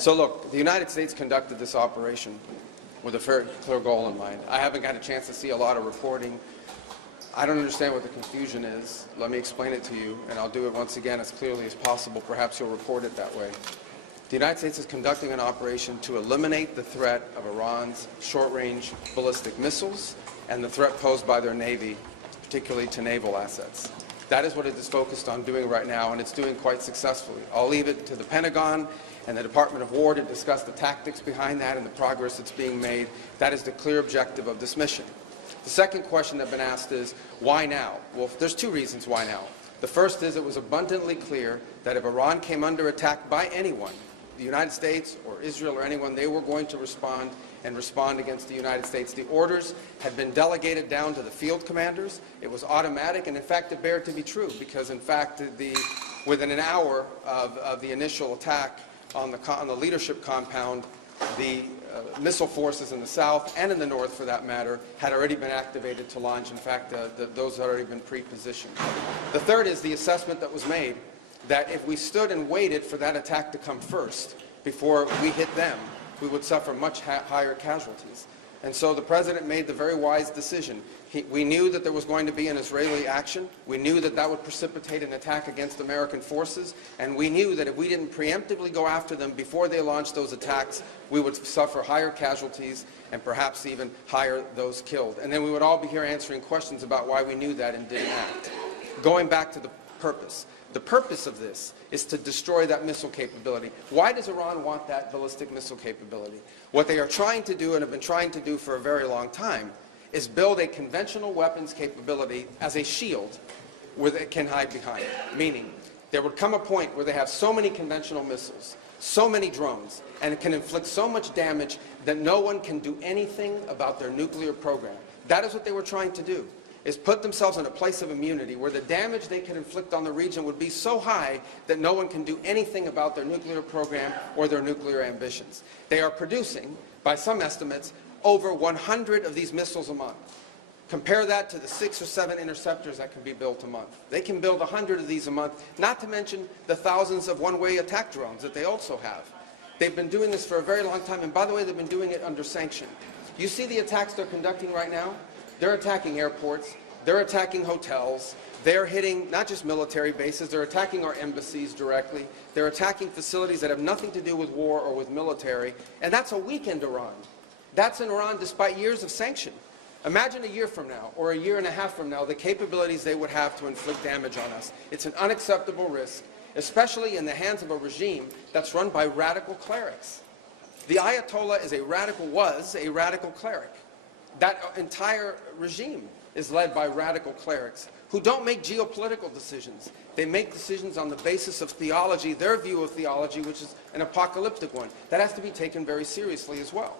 So look, the United States conducted this operation with a very clear goal in mind. I haven't got a chance to see a lot of reporting. I don't understand what the confusion is. Let me explain it to you, and I'll do it once again as clearly as possible. Perhaps you'll report it that way. The United States is conducting an operation to eliminate the threat of Iran's short-range ballistic missiles and the threat posed by their Navy, particularly to naval assets. That is what it is focused on doing right now, and it's doing quite successfully. I'll leave it to the Pentagon and the Department of War to discuss the tactics behind that and the progress that's being made. That is the clear objective of this mission. The second question that's been asked is, why now? Well, there's two reasons why now. The first is it was abundantly clear that if Iran came under attack by anyone, the United States or Israel or anyone, they were going to respond and respond against the United States. The orders had been delegated down to the field commanders. It was automatic, and in fact it bared to be true, because in fact within an hour of the initial attack on the leadership compound, the missile forces in the south and in the north, for that matter, had already been activated to launch. In fact, those had already been pre-positioned. The third is the assessment that was made that if we stood and waited for that attack to come first before we hit them, we would suffer much higher casualties. And so the President made the very wise decision. We knew that there was going to be an Israeli action. We knew that that would precipitate an attack against American forces. And we knew that if we didn't preemptively go after them before they launched those attacks, we would suffer higher casualties and perhaps even higher those killed. And then we would all be here answering questions about why we knew that and didn't act. Going back to the purpose. The purpose of this is to destroy that missile capability. Why does Iran want that ballistic missile capability? What they are trying to do, and have been trying to do for a very long time, is build a conventional weapons capability as a shield where they can hide behind. Meaning, there would come a point where they have so many conventional missiles, so many drones, and it can inflict so much damage that no one can do anything about their nuclear program. That is what they were trying to do, is put themselves in a place of immunity where the damage they could inflict on the region would be so high that no one can do anything about their nuclear program or their nuclear ambitions. They are producing, by some estimates, over 100 of these missiles a month. Compare that to the 6 or 7 interceptors that can be built a month. They can build 100 of these a month, not to mention the thousands of one-way attack drones that they also have. They've been doing this for a very long time, and by the way, they've been doing it under sanction. You see the attacks they're conducting right now? They're attacking airports, they're attacking hotels, they're hitting not just military bases, they're attacking our embassies directly, they're attacking facilities that have nothing to do with war or with military, and that's a weakened Iran. That's in Iran despite years of sanction. Imagine a year from now, or a year and a half from now, the capabilities they would have to inflict damage on us. It's an unacceptable risk, especially in the hands of a regime that's run by radical clerics. The Ayatollah was a radical cleric. That entire regime is led by radical clerics who don't make geopolitical decisions. They make decisions on the basis of theology, their view of theology, which is an apocalyptic one. That has to be taken very seriously as well.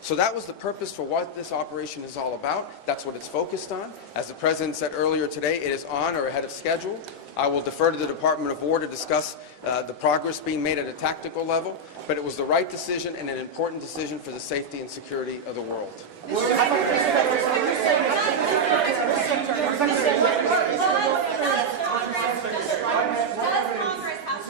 So that was the purpose for what this operation is all about. That's what it's focused on. As the President said earlier today, it is on or ahead of schedule. I will defer to the Department of War to discuss the progress being made at a tactical level, but it was the right decision and an important decision for the safety and security of the world. Does Congress have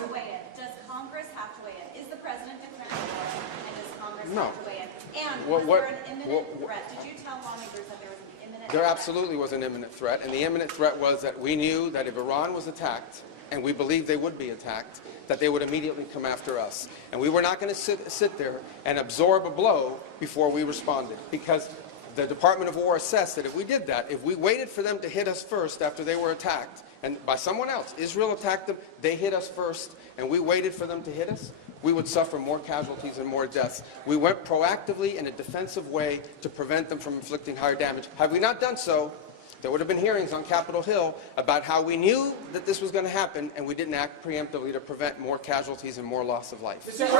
to weigh in? Does Congress have to weigh in? Is the President different? And does Congress have to weigh in? And was there an imminent threat? Did you tell lawmakers that there was an imminent threat? There absolutely was an imminent threat, and the imminent threat was that we knew that if Iran was attacked, and we believed they would be attacked, that they would immediately come after us. And we were not going to sit there and absorb a blow before we responded, because the Department of War assessed that if we did that, if we waited for them to hit us first after they were attacked, and by someone else, Israel attacked them, they hit us first, and we waited for them to hit us, we would suffer more casualties and more deaths. We went proactively in a defensive way to prevent them from inflicting higher damage. Had we not done so, there would have been hearings on Capitol Hill about how we knew that this was going to happen and we didn't act preemptively to prevent more casualties and more loss of life. The U.S.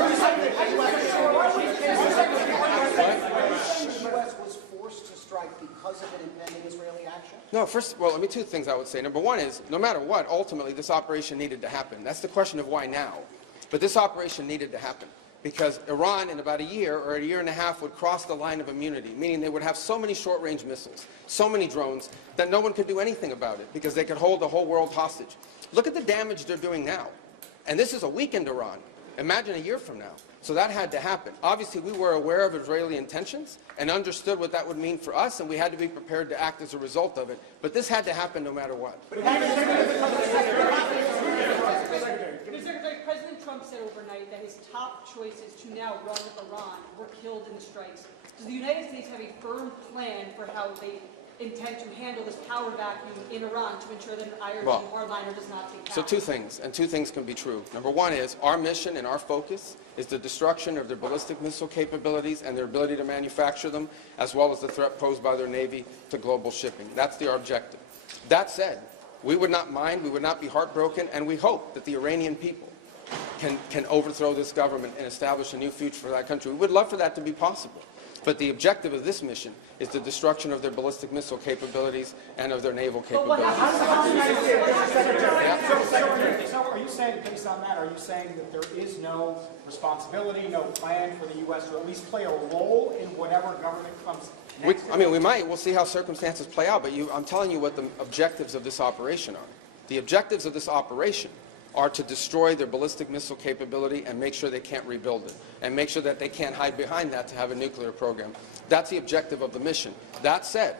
was forced to strike because of an impending Israeli action? No, let me two things I would say. Number one is, no matter what, ultimately this operation needed to happen. That's the question of why now. But this operation needed to happen because Iran in about a year or a year and a half would cross the line of immunity, meaning they would have so many short-range missiles, so many drones, that no one could do anything about it because they could hold the whole world hostage. Look at the damage they're doing now. And this is a weakened Iran. Imagine a year from now. So that had to happen. Obviously, we were aware of Israeli intentions and understood what that would mean for us, and we had to be prepared to act as a result of it. But this had to happen no matter what. Secretary, President Trump said overnight that his top choices to now run Iran were killed in the strikes. Does the United States have a firm plan for how they intend to handle this power vacuum in Iran to ensure that an Iranian hardliner does not take power? So two things, and two things can be true. Number one is our mission and our focus is the destruction of their ballistic missile capabilities and their ability to manufacture them, as well as the threat posed by their Navy to global shipping. That's our objective. That said, we would not mind, we would not be heartbroken, and we hope that the Iranian people can overthrow this government and establish a new future for that country. We would love for that to be possible. But the objective of this mission is the destruction of their ballistic missile capabilities and of their naval capabilities. So are you saying, based on that, are you saying that there is no responsibility, no plan for the U.S. to at least play a role in whatever government comes next? We might. We'll see how circumstances play out. But I'm telling you what the objectives of this operation are. The objectives of this operation are to destroy their ballistic missile capability and make sure they can't rebuild it, and make sure that they can't hide behind that to have a nuclear program. That's the objective of the mission. That said,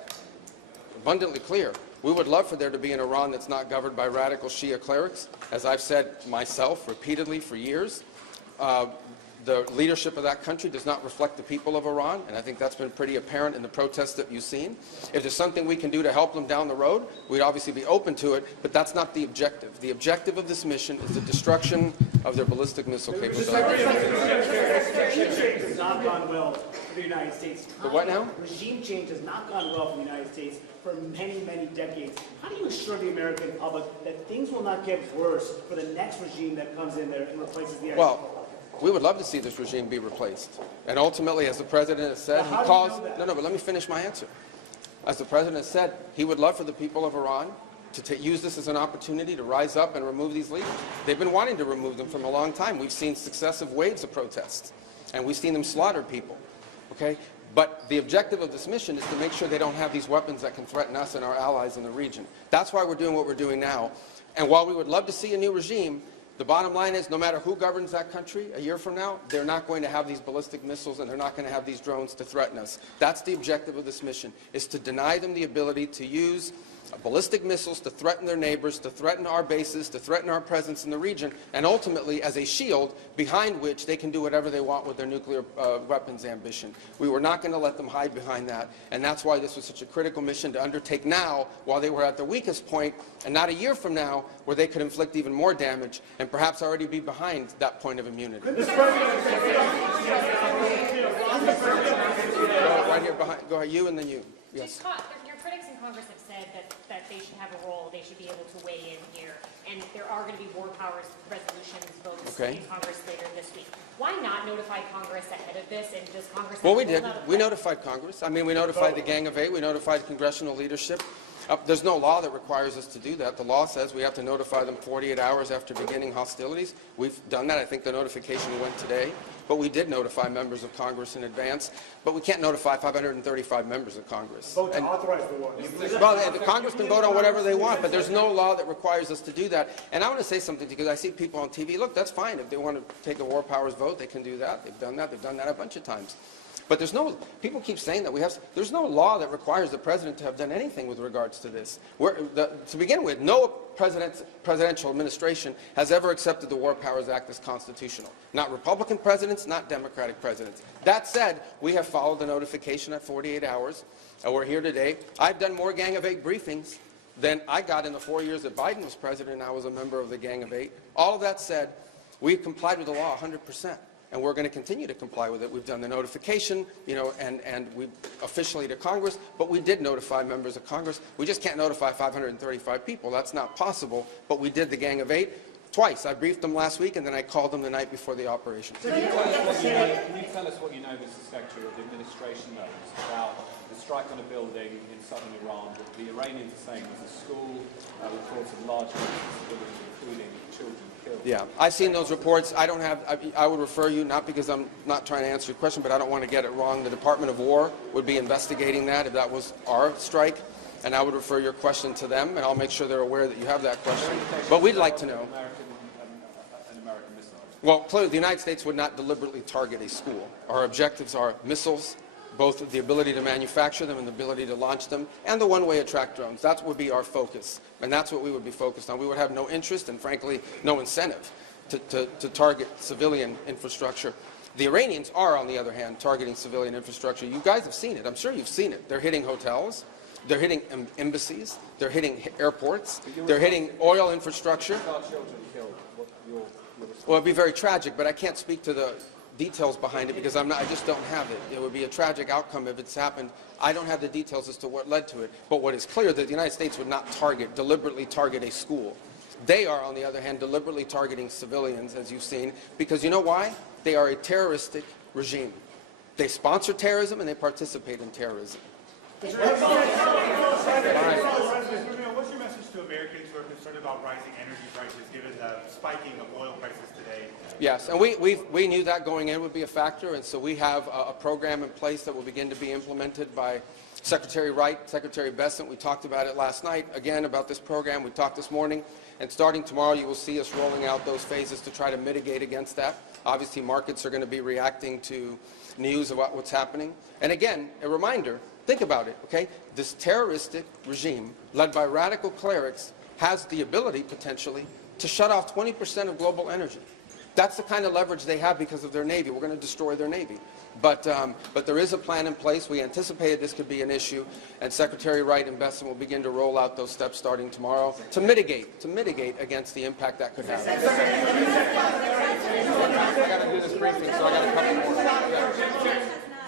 abundantly clear, we would love for there to be an Iran that's not governed by radical Shia clerics. As I've said myself repeatedly for years, the leadership of that country does not reflect the people of Iran, and I think that's been pretty apparent in the protests that you've seen. If there's something we can do to help them down the road, we'd obviously be open to it, but that's not the objective. The objective of this mission is the destruction of their ballistic missile capabilities. Regime change has not gone well for the United States. The what now? Regime change has not gone well for the United States for many, many decades. How do you assure the American public that things will not get worse for the next regime that comes in there and replaces the we would love to see this regime be replaced. And ultimately, as the President has said, he calls... No, but let me finish my answer. As the President has said, he would love for the people of Iran to use this as an opportunity to rise up and remove these leaders. They've been wanting to remove them from a long time. We've seen successive waves of protests, and we've seen them slaughter people. Okay? But the objective of this mission is to make sure they don't have these weapons that can threaten us and our allies in the region. That's why we're doing what we're doing now. And while we would love to see a new regime, the bottom line is no matter who governs that country a year from now, they're not going to have these ballistic missiles and they're not going to have these drones to threaten us. That's the objective of this mission, is to deny them the ability to use ballistic missiles to threaten their neighbors, to threaten our bases, to threaten our presence in the region, and ultimately as a shield behind which they can do whatever they want with their nuclear weapons ambition. We were not going to let them hide behind that, and that's why this was such a critical mission to undertake now while they were at their weakest point, and not a year from now where they could inflict even more damage and perhaps already be behind that point of immunity. Go right here behind. Go ahead, you and then you. Yes. Your critics in Congress have said that they should have a role, they should be able to weigh in here, and there are going to be war powers resolutions votes in Congress later this week. Why not notify Congress ahead of this, and does Congress... Well, we did. We notified Congress. I mean, we notified the Gang of Eight. We notified congressional leadership. There's no law that requires us to do that. The law says we have to notify them 48 hours after beginning hostilities. We've done that. I think the notification went today. But we did notify members of Congress in advance. But we can't notify 535 members of Congress. Vote to authorize the war. Well, the Congress can vote on whatever they want, but there's no law that requires us to do that. And I want to say something because I see people on TV. Look, that's fine. If they want to take a war powers vote, they can do that. They've done that. They've done that a bunch of times. But there's no, people keep saying that there's no law that requires the President to have done anything with regards to this. To begin with, no presidential administration has ever accepted the War Powers Act as constitutional. Not Republican presidents, not Democratic presidents. That said, we have followed the notification at 48 hours. We're here today. I've done more Gang of Eight briefings than I got in the 4 years that Biden was president and I was a member of the Gang of Eight. All of that said, we've complied with the law 100%. And we're going to continue to comply with it. We've done the notification, and we officially to Congress, but we did notify members of Congress. We just can't notify 535 people. That's not possible, but we did the Gang of Eight twice. I briefed them last week, and then I called them the night before the operation. Can you tell us what you know, Mr. Secretary, of the administration knows about the strike on a building in southern Iran that the Iranians are saying was a school, reports of large civilians, including children, killed? Yeah, I've seen those reports. I would refer you, not because I'm not trying to answer your question, but I don't want to get it wrong. The Department of War would be investigating that if that was our strike, and I would refer your question to them, and I'll make sure they're aware that you have that question. But we'd like to know. An American missile. Well, clearly, the United States would not deliberately target a school. Our objectives are missiles, both the ability to manufacture them and the ability to launch them, and the one-way attract drones. That would be our focus, and that's what we would be focused on. We would have no interest and, frankly, no incentive to target civilian infrastructure. The Iranians are, on the other hand, targeting civilian infrastructure. You guys have seen it. I'm sure you've seen it. They're hitting hotels. They're hitting embassies. They're hitting airports. They're hitting oil infrastructure. Well, it'd be very tragic, but I can't speak to the details behind it because I just don't have it. It would be a tragic outcome if it's happened. I don't have the details as to what led to it. But what is clear is that the United States would not deliberately target a school. They are, on the other hand, deliberately targeting civilians, as you've seen, because you know why? They are a terroristic regime. They sponsor terrorism and they participate in terrorism. What's your message to Americans who are concerned about rising energy prices given the spiking of oil prices today? Yes, and we knew that going in would be a factor, and so we have a program in place that will begin to be implemented by Secretary Wright, Secretary Bessent. We talked about it last night, again, about this program. We talked this morning, and starting tomorrow you will see us rolling out those phases to try to mitigate against that. Obviously, markets are going to be reacting to news about what's happening. And again, a reminder, think about it, okay? This terroristic regime, led by radical clerics, has the ability, potentially, to shut off 20% of global energy. That's the kind of leverage they have because of their Navy. We're going to destroy their Navy. But there is a plan in place. We anticipated this could be an issue, and Secretary Wright and Bessent will begin to roll out those steps starting tomorrow to mitigate against the impact that could have. I got to do this briefing, so I got a couple more.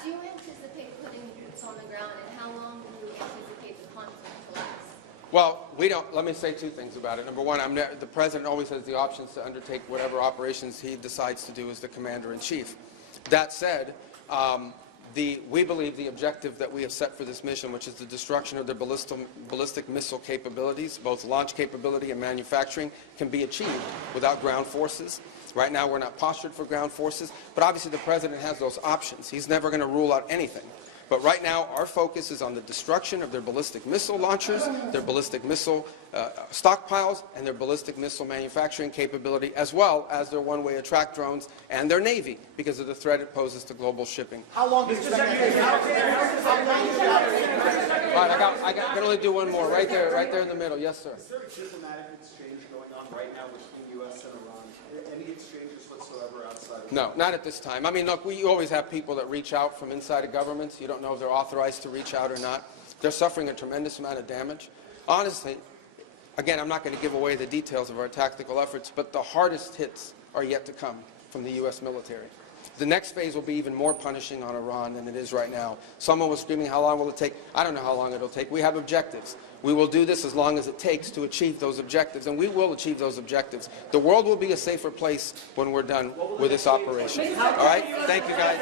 Do you anticipate putting boots on the ground, and how long do you anticipate the conflict to last? Well, we don't. Let me say two things about it. Number one, the President always has the options to undertake whatever operations he decides to do as the Commander-in-Chief. That said, we believe the objective that we have set for this mission, which is the destruction of their ballistic missile capabilities, both launch capability and manufacturing, can be achieved without ground forces. Right now, we're not postured for ground forces, but obviously the President has those options. He's never going to rule out anything. But right now, our focus is on the destruction of their ballistic missile launchers, their ballistic missile stockpiles, and their ballistic missile manufacturing capability, as well as their one-way attract drones and their Navy, because of the threat it poses to global shipping. How long do you expect I can only do one more. Right there in the middle. Yes, sir. Is there a diplomatic exchange going on right now between the U.S. and Iran? Any exchanges whatsoever outside of No, not at this time. I mean, look, we always have people that reach out from inside of governments. You don't know if they're authorized to reach out or not. They're suffering a tremendous amount of damage. Honestly, again, I'm not going to give away the details of our tactical efforts, but the hardest hits are yet to come from the U.S. military. The next phase will be even more punishing on Iran than it is right now. Someone was screaming, how long will it take? I don't know how long it will take. We have objectives. We will do this as long as it takes to achieve those objectives, and we will achieve those objectives. The world will be a safer place when we're done with this operation. All right? Thank you, guys.